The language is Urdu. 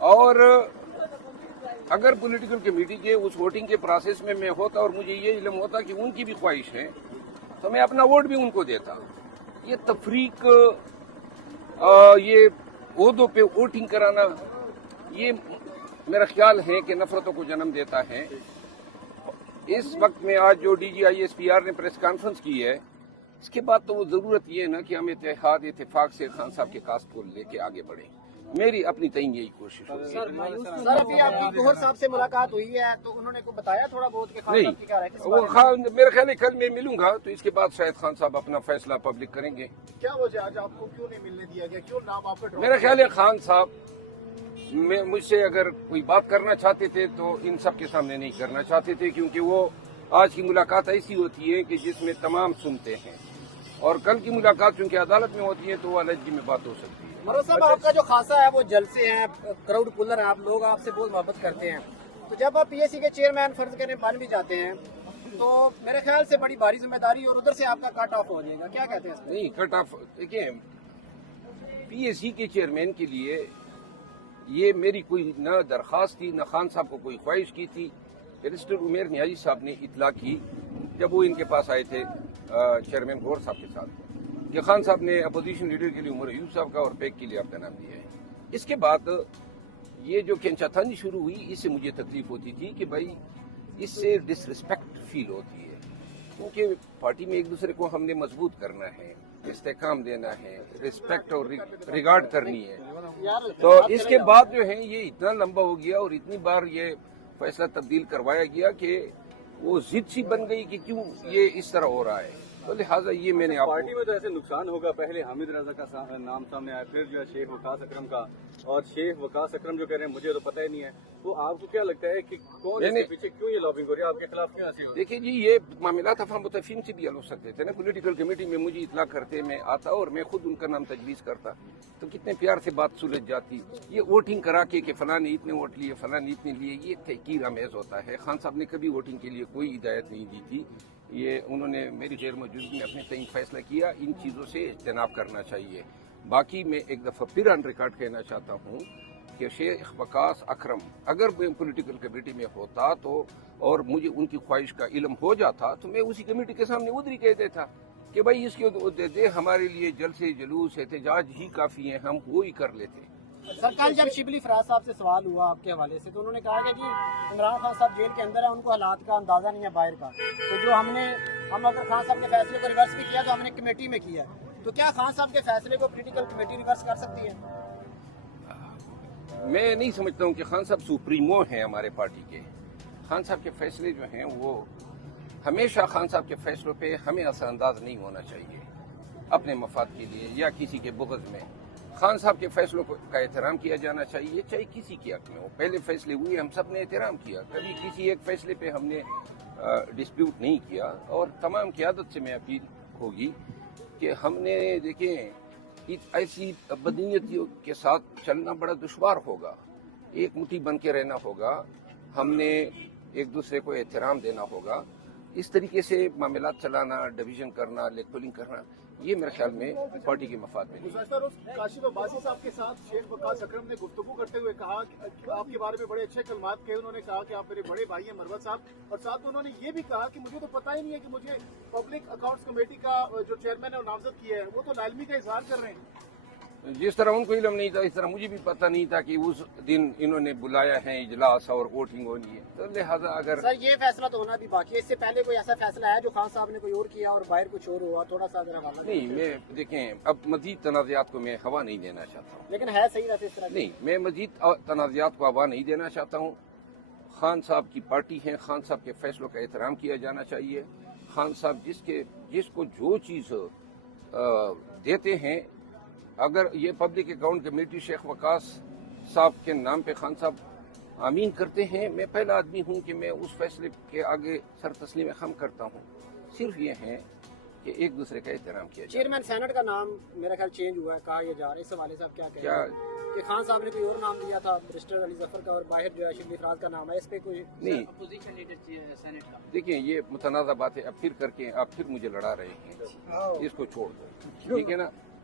اور اگر پولیٹیکل کمیٹی کے اس ووٹنگ کے پروسیس میں میں ہوتا اور مجھے یہ علم ہوتا کہ ان کی بھی خواہش ہے تو میں اپنا ووٹ بھی ان کو دیتا. یہ تفریق، یہ عہدوں پہ ووٹنگ کرانا، یہ میرا خیال ہے کہ نفرتوں کو جنم دیتا ہے. اس وقت میں آج جو D G I S P R نے پریس کانفرنس کی ہے، اس کے بعد تو وہ ضرورت یہ ہے نا کہ ہم اتفاق سے خان صاحب کے کاسٹ کو لے کے آگے بڑھیں. میری اپنی تئیں یہی کوشش ہوگی. سر ابھی آپ کی گوہر صاحب سے ملاقات ہوئی ہے تو انہوں نے کو بتایا تھوڑا بہت کہ خان صاحب کی کیا رائے ہے؟ وہ میرا خیال ہے کل میں ملوں گا تو اس کے بعد شاید خان صاحب اپنا فیصلہ پبلک کریں گے. کیا وجہ آج آپ کو کیوں نہیں ملنے دیا گیا، کیوں نام آپ کا؟ میرا خیال ہے خان صاحب مجھ سے اگر کوئی بات کرنا چاہتے تھے تو ان سب کے سامنے نہیں کرنا چاہتے تھے، کیونکہ وہ آج کی ملاقات ایسی ہوتی ہے کہ جس میں تمام سنتے ہیں، اور کل کی ملاقات چونکہ عدالت میں ہوتی ہے تو وہ علیحدگی میں بات ہو سکتی ہے. مروز صاحب آپ کا جو خاصہ ہے وہ جلسے ہیں، کراؤڈ پولر ہیں، آپ لوگ آپ سے بہت محبت کرتے ہیں، تو جب آپ پی ایس سی کے چیئرمین فرض کریں بن بھی جاتے ہیں تو میرے خیال سے بڑی بھاری ذمہ داری اور ادھر سے آپ کا کٹ آف ہو جائے گا، کیا کہتے ہیں؟ نہیں کٹ آف، دیکھیں پی ایس سی کے چیئرمین کے لیے یہ میری کوئی نہ درخواست تھی، نہ خان صاحب کو کوئی خواہش کی تھی. بیرسٹر عمیر نیازی صاحب نے اطلاع کی جب وہ ان کے پاس آئے تھے چیئرمین گور صاحب کے ساتھ کہ خان صاحب نے اپوزیشن لیڈر کے لیے عمر ایوب صاحب کا اور پیک کے لیے آپ کا نام دیا ہے. اس کے بعد یہ جو کینچا تھانی شروع ہوئی، اس سے مجھے تکلیف ہوتی تھی کہ بھائی اس سے ڈس رسپیکٹ فیل ہوتی ہے، کیونکہ پارٹی میں ایک دوسرے کو ہم نے مضبوط کرنا ہے، استحکام دینا ہے، رسپیکٹ اور ریگارڈ کرنی ہے. تو اس کے بعد جو ہے یہ اتنا لمبا ہو گیا اور اتنی بار یہ فیصلہ تبدیل کروایا گیا کہ وہ ضد سی بن گئی کہ کیوں یہ اس طرح ہو رہا ہے. تو لہٰذا یہ میں نے پارٹی میں تو ایسے نقصان ہوگا. پہلے حامد رضا کا نام سامنے آیا، پھر جو ہے شیخ وقاص اکرم کا، اور شیخ وقاص اکرم جو کہہ رہے ہیں مجھے تو پتہ ہی نہیں ہے. تو آپ کو کیا لگتا ہے کہ کون اس کے پیچھے کیوں یہ لابنگ ہو رہی ہے، آپ کے خلاف کیوں ایسی ہو رہی ہے؟ دیکھیے جی، یہ معاملات افہام و تفہیم سے بھی حل ہو سکتے تھے نا. پولیٹیکل کمیٹی میں مجھے اطلاع کرتے، میں آتا اور میں خود ان کا نام تجویز کرتا تو کتنے پیار سے بات سلجھ جاتی. یہ ووٹنگ کرا کے کہ فلاں نے اتنے ووٹ لیے، فلاں نے اتنے لیے، یہ تحقیر آمیز ہوتا ہے. خان صاحب نے کبھی ووٹنگ کے لیے کوئی ہدایت نہیں دی تھی. یہ انہوں نے میری غیر موجودگی میں اپنے تعین فیصلہ کیا. ان چیزوں سے اجتناب کرنا چاہیے. باقی میں ایک دفعہ پھر آن ریکارڈ کہنا چاہتا ہوں کہ شیخ وقاص اکرم اگر میں پولیٹیکل کمیٹی میں ہوتا تو اور مجھے ان کی خواہش کا علم ہو جاتا تو میں اسی کمیٹی کے سامنے ادھر ہی کہہ دیتا کہ بھائی اس کے دے دے، ہمارے لیے جلسے جلوس احتجاج ہی کافی ہیں، ہم وہی کر لیتے. سر کل جب شبلی فراز صاحب سے سوال ہوا آپ کے حوالے سے تو انہوں نے کہا کہ جی عمران خان صاحب جیل کے اندر ہیں، ان کو حالات کا اندازہ نہیں ہے باہر کا، تو جو ہم اگر خان صاحب کے فیصلے کو ریورس بھی کیا تو ہم نے کمیٹی میں کیا، تو کیا خان صاحب کے فیصلے کو پولیٹیکل کمیٹی ریورس کر سکتی ہے؟ میں نہیں سمجھتا ہوں کہ خان صاحب سپریمو ہیں ہمارے پارٹی کے. خان صاحب کے فیصلے جو ہیں وہ ہمیشہ خان صاحب کے فیصلوں پہ ہمیں اثر انداز نہیں ہونا چاہیے اپنے مفاد کے لیے یا کسی کے بغض میں. خان صاحب کے فیصلوں کا احترام کیا جانا چاہیے، چاہے کسی کے حق میں ہو. پہلے فیصلے ہوئے، ہم سب نے احترام کیا، کبھی کسی ایک فیصلے پہ ہم نے ڈسپیوٹ نہیں کیا. اور تمام قیادت سے میں اپیل ہوگی کہ ہم نے دیکھیں ایسی بدنیتیوں کے ساتھ چلنا بڑا دشوار ہوگا. ایک مٹھی بن کے رہنا ہوگا، ہم نے ایک دوسرے کو احترام دینا ہوگا. اس طریقے سے معاملات چلانا، ڈویژن کرنا، لیگ پولنگ کرنا، یہ میرے خیال میں پارٹی کے مفاد میں نہیں. گزشتہ روز کاشف عباسی صاحب کے ساتھ شیخ وقاص اکرم نے گفتگو کرتے ہوئے کہا کہ آپ کے بارے میں بڑے اچھے کلمات کہے. انہوں نے کہا کہ آپ میرے بڑے بھائی ہیں مروت صاحب، اور ساتھ میں انہوں نے یہ بھی کہا کہ مجھے تو پتہ ہی نہیں ہے کہ مجھے پبلک اکاؤنٹس کمیٹی کا جو چیئرمین ہے وہ نامزد کیا ہے، وہ تو لا علمی کا اظہار کر رہے ہیں. جس طرح ان کو علم نہیں تھا اس طرح مجھے بھی پتہ نہیں تھا کہ اس دن انہوں نے بلایا ہے اجلاس اور ووٹنگ ہونی ہے. تو لہٰذا اگر سر یہ فیصلہ تو ہونا بھی باقی ہے، اس سے پہلے کوئی ایسا فیصلہ ہے جو خان صاحب نے کوئی اور کیا اور باہر کچھ اور ہوا، تھوڑا سا ذرا حوالہ نہیں، میں دیکھیں اب مزید تنازعات کو میں ہوا نہیں دینا چاہتا ہوں. لیکن ہے صحیح ویسے اس طرح نہیں، میں مزید تنازعات کو ہوا نہیں دینا چاہتا ہوں. خان صاحب کی پارٹی ہے، خان صاحب کے فیصلوں کا احترام کیا جانا چاہیے. خان صاحب جس کو جو چیز دیتے ہیں، اگر یہ پبلک اکاؤنٹ کمیٹی شیخ وقاص صاحب کے نام پہ خان صاحب آمین کرتے ہیں، میں پہلا آدمی ہوں کہ میں اس فیصلے کے آگے سر تسلیم خم کرتا ہوں. صرف یہ ہے کہ ایک دوسرے کا احترام کیا جائے. چیئرمین سینٹ کا نام میرا خیال چینج ہوا ہے، کہا یہ جا رہا ہے، اس حوالے سے آپ کیا کہیں گے کہ خان صاحب نے کوئی اور نام دیا تھا برسٹر علی ظفر کا اور باہر جو ہے شبلی فراز کا نام ہے، اس پہ کوئی نہیں؟ اپوزیشن لیڈر سینٹ کا دیکھیں یہ متنازع بات ہے. اب پھر کر کے آپ پھر مجھے لڑا رہے ہیں، اس کو چھوڑ دو، ٹھیک ہے نا.